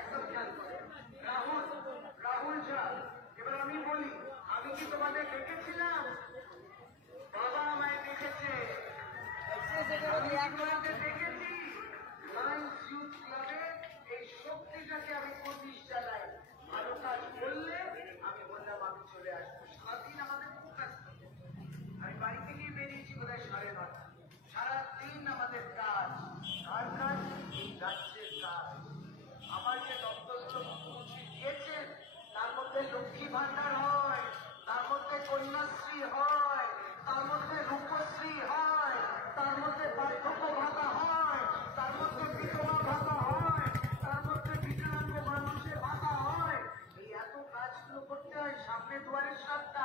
একদম খেয়াল করে। রাহুল, রাহুল ঝা, এবার আমি বলি, আমি কি তোমাদের দেখেছিলাম? বাবা আমায় দেখেছে, দেখেছি। লায়ন্স ইউথ ক্লাবে এই শক্তিটাকে আমি প্রতিষ্ঠা চালাই। ভালো কাজ করলে আমি বললাম আমি চলে আসবো। সারাদিন আমাদের খুব ব্যস্ত। আমি বাড়ি থেকে বেরিয়েছি বোধহয় 9:30। সারাদিন আমাদের কাজ। কার কাজ? এই রাজ্যের কাজ। আমার যে দপ্তরগুলো মুখ্যমন্ত্রী দিয়েছেন তার মধ্যে লক্ষ্মী ভান্ডার হয়, তার মধ্যে কন্যাশ্রী হয়, তার মধ্যে রূপশ্রী হয়, তার মধ্যে বার্ধক্য ভাতা হয়, তার মধ্যে বিধবা ভাতা হয়, তার মধ্যে বিকলাঙ্গ মানুষের ভাতা হয়। এই এত কাজগুলো করতে হয়। সামনে দুয়ারের সরকার,